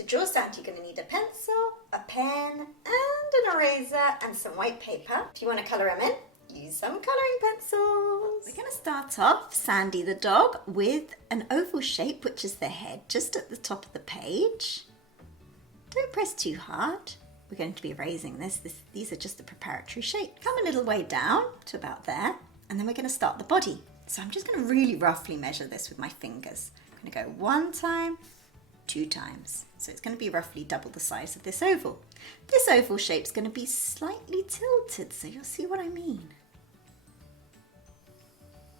To draw Sandy, you're going to need a pencil, a pen, and an eraser, and some white paper. If you want to colour him in, use some colouring pencils. We're going to start off Sandy the dog with an oval shape, which is the head, just at the top of the page. Don't press too hard. We're going to be erasing this. These are just the preparatory shape. Come a little way down to about there, and then we're going to start the body. So I'm just going to really roughly measure this with my fingers. I'm going to go 1 time, 2 times. So it's going to be roughly double the size of this oval. This oval shape is going to be slightly tilted, so you'll see what I mean.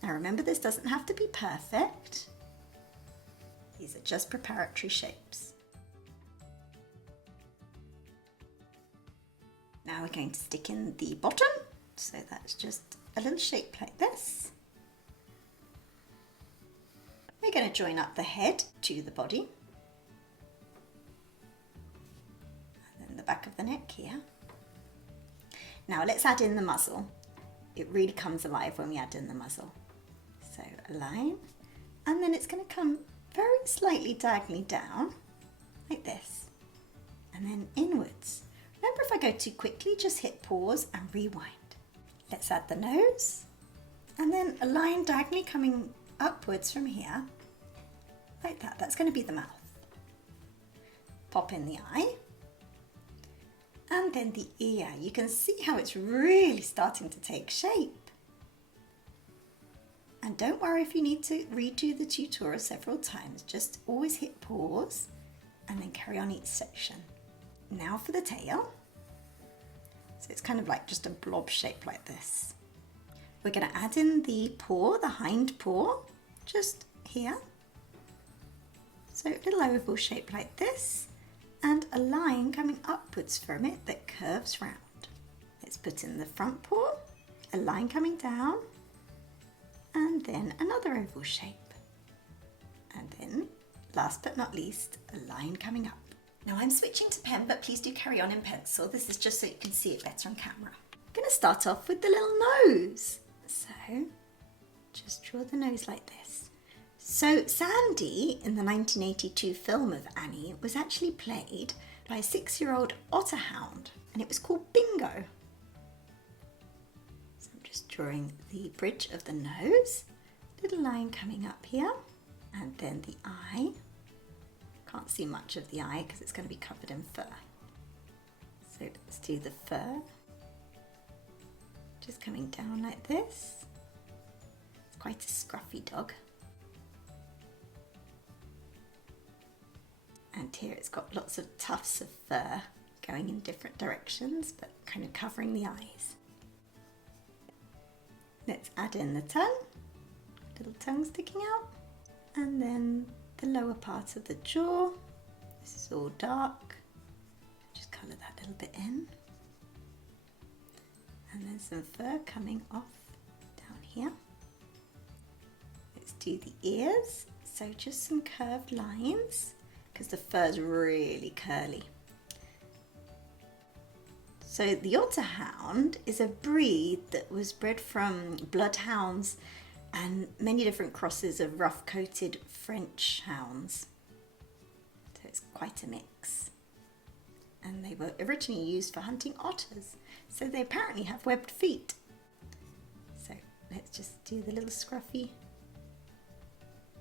Now remember, this doesn't have to be perfect. These are just preparatory shapes. Now we're going to stick in the bottom, so that's just a little shape like this. We're going to join up the head to the body. And then the back of the neck here. Now let's add in the muzzle. It really comes alive when we add in the muzzle. So a line, and then it's going to come very slightly diagonally down, like this, and then inwards. Remember, if I go too quickly, just hit pause and rewind. Let's add the nose, and then a line diagonally coming upwards from here, like that. That's going to be the mouth. Pop in the eye, and then the ear. You can see how it's really starting to take shape. And don't worry if you need to redo the tutorial several times, just always hit pause and then carry on each section. Now for the tail. So it's kind of like just a blob shape like this. We're going to add in the paw, the hind paw, just here. So a little oval shape like this, and a line coming upwards from it that curves round. Let's put in the front paw, a line coming down, and then another oval shape. And then, last but not least, a line coming up. Now I'm switching to pen, but please do carry on in pencil. This is just so you can see it better on camera. I'm going to start off with the little nose. So, just draw the nose like this. So Sandy, in the 1982 film of Annie, was actually played by a 6-year-old otterhound, and it was called Bingo. Just drawing the bridge of the nose, little line coming up here, and then the eye. Can't see much of the eye because it's going to be covered in fur. So let's do the fur. Just coming down like this. It's quite a scruffy dog. And here it's got lots of tufts of fur going in different directions, but kind of covering the eyes. Let's add in the tongue, little tongue sticking out, and then the lower part of the jaw. This is all dark. Just colour that little bit in. And then some fur coming off down here. Let's do the ears. So just some curved lines, because the fur's really curly. So the otterhound is a breed that was bred from bloodhounds and many different crosses of rough-coated French hounds. So it's quite a mix. And they were originally used for hunting otters. So they apparently have webbed feet. So let's just do the little scruffy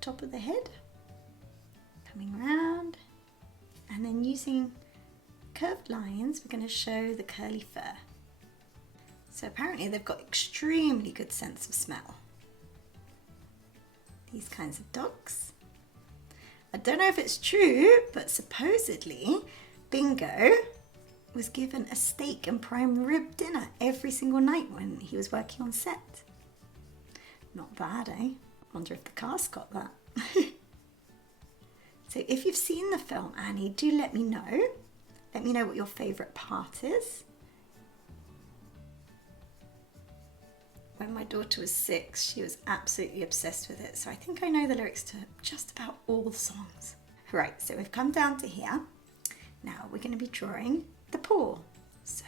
top of the head. Coming round. And then using curved lines, we're going to show the curly fur. So apparently they've got extremely good sense of smell. These kinds of dogs. I don't know if it's true, but supposedly Bingo was given a steak and prime rib dinner every single night when he was working on set. Not bad, eh? Wonder if the cast got that. So if you've seen the film Annie, do let me know. Let me know what your favourite part is. When my daughter was 6, she was absolutely obsessed with it. So I think I know the lyrics to just about all the songs. Right, so we've come down to here. Now we're going to be drawing the paw. So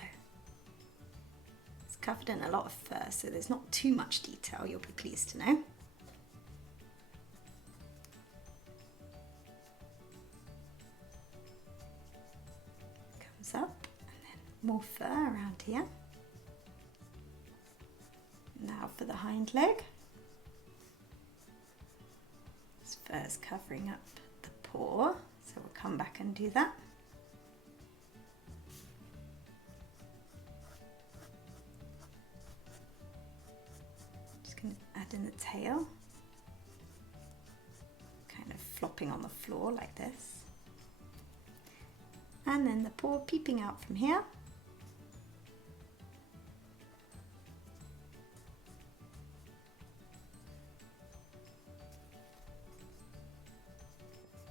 it's covered in a lot of fur, so there's not too much detail, you'll be pleased to know. comes up, and then more fur around here. Now for the hind leg. This fur's covering up the paw, so we'll come back and do that. Just going to add in the tail, kind of flopping on the floor like this. And then the paw peeping out from here.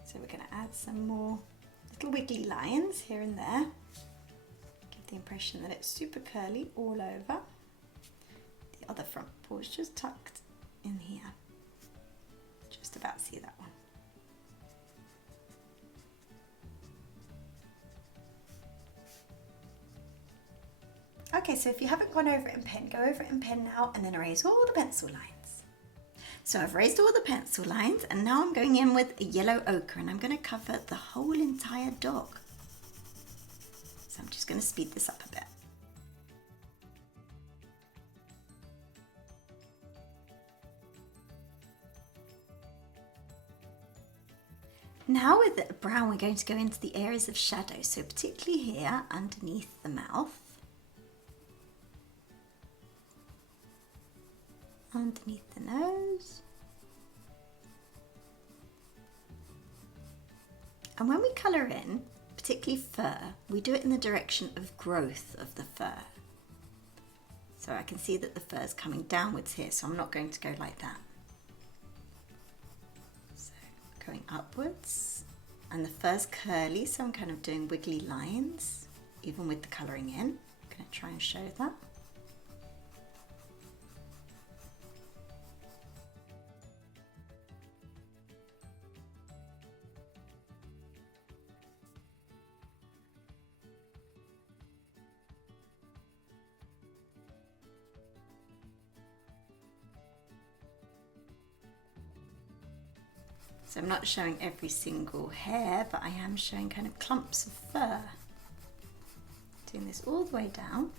So we're going to add some more little wiggly lines here and there. Give the impression that it's super curly all over. The other front paw is just tucked in here. Just about see that one. Okay, so if you haven't gone over it in pen, go over it in pen now and then erase all the pencil lines. So I've raised all the pencil lines and now I'm going in with a yellow ochre and I'm going to cover the whole entire dog. So I'm just going to speed this up a bit. Now with the brown we're going to go into the areas of shadow, so particularly here underneath the mouth, underneath the nose, and when we colour in, particularly fur, we do it in the direction of growth of the fur. So I can see that the fur is coming downwards here, so I'm not going to go like that. So going upwards, and the fur's curly, so I'm kind of doing wiggly lines, even with the colouring in. I'm going to try and show that. So I'm not showing every single hair, but I am showing kind of clumps of fur. Doing this all the way down,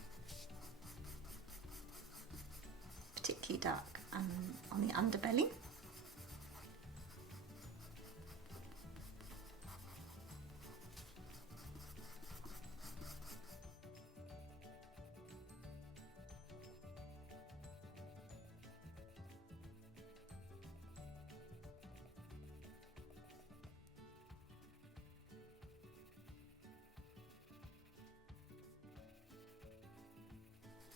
particularly dark on the underbelly.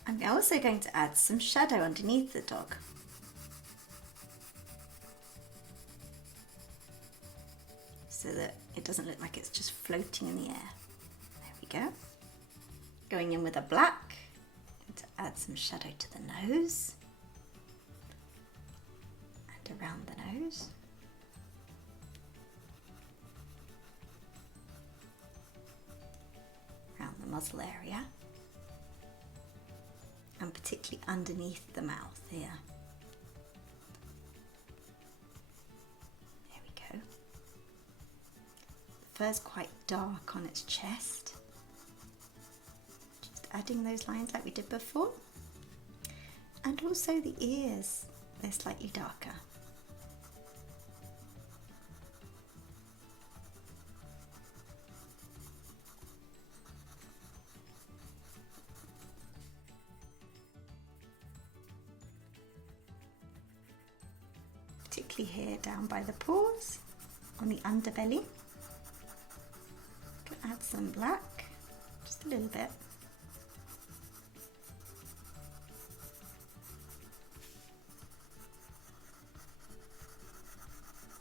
I'm also going to add some shadow underneath the dog. So that it doesn't look like it's just floating in the air. There we go. Going in with a black to add some shadow to the nose and around the nose. Around the muzzle area. And particularly underneath the mouth here. There we go. The fur's quite dark on its chest. Just adding those lines like we did before. And also the ears, they're slightly darker. Particularly here down by the paws, on the underbelly. Can add some black, just a little bit.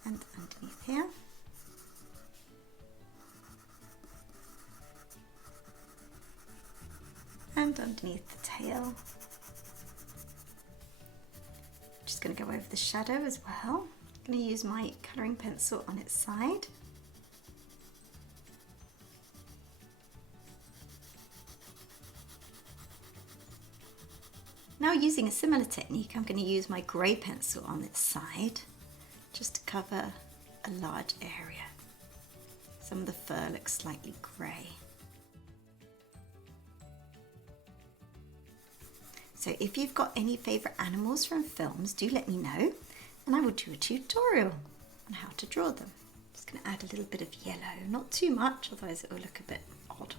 And underneath here. And underneath the tail. Just going to go over the shadow as well. I'm going to use my colouring pencil on its side. Now using a similar technique, I'm going to use my grey pencil on its side just to cover a large area. Some of the fur looks slightly grey. So if you've got any favourite animals from films, do let me know, and I will do a tutorial on how to draw them. Just going to add a little bit of yellow, not too much, otherwise it will look a bit odd.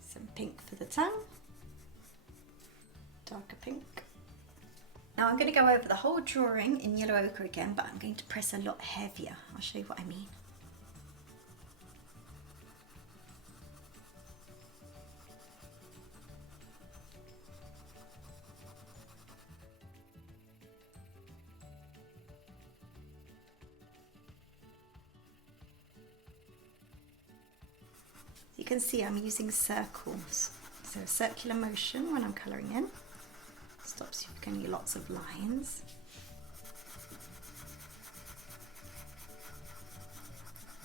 Some pink for the tongue, darker pink. Now I'm going to go over the whole drawing in yellow ochre again, but I'm going to press a lot heavier. I'll show you what I mean. You can see I'm using circles, so circular motion when I'm colouring in. Stops you from getting lots of lines.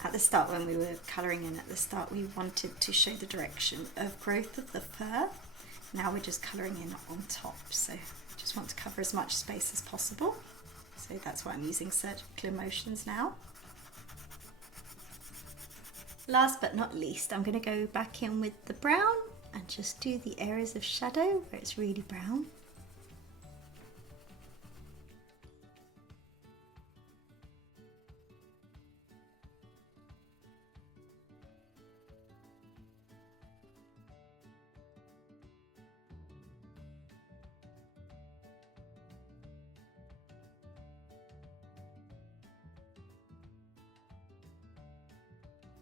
At the start, when we were colouring in at the start, we wanted to show the direction of growth of the fur. Now we're just colouring in on top, so just want to cover as much space as possible. So that's why I'm using circular motions now. Last but not least, I'm going to go back in with the brown and just do the areas of shadow where it's really brown.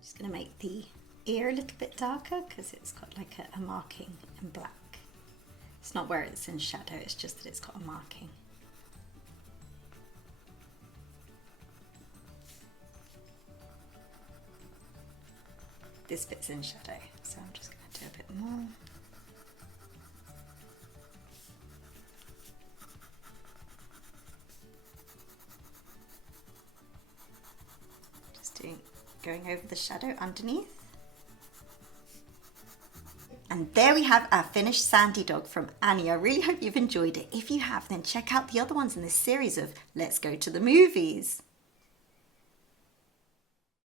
Just going to make the ear a little bit darker because it's got like a marking in black. It's not where it's in shadow, it's just that it's got a marking. This bit's in shadow, so I'm just going to do a bit more. Just going over the shadow underneath. And there we have our finished Sandy dog from Annie. I really hope you've enjoyed it. If you have, then check out the other ones in this series of Let's Go to the Movies.